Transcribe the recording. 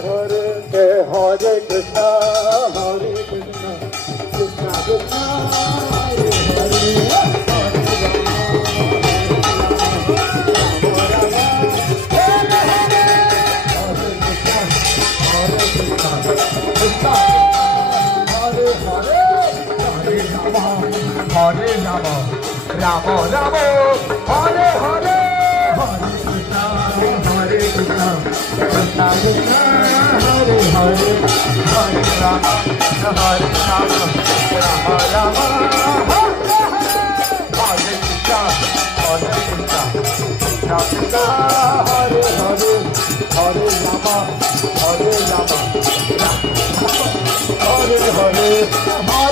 Hare Krishna, Krishna Krishna, Hare Hare, Hare Rama, Rama Rama, Hare Hare, Hare Krishna, Krishna Krishna, Hare Hare, Hare Rama, Hare Rama, Rama Rama, Hare Hare, Hare Krishna, Krishna Krishna, Hare Hare, Hare Rama, Hare Rama, Hare Hare, Hare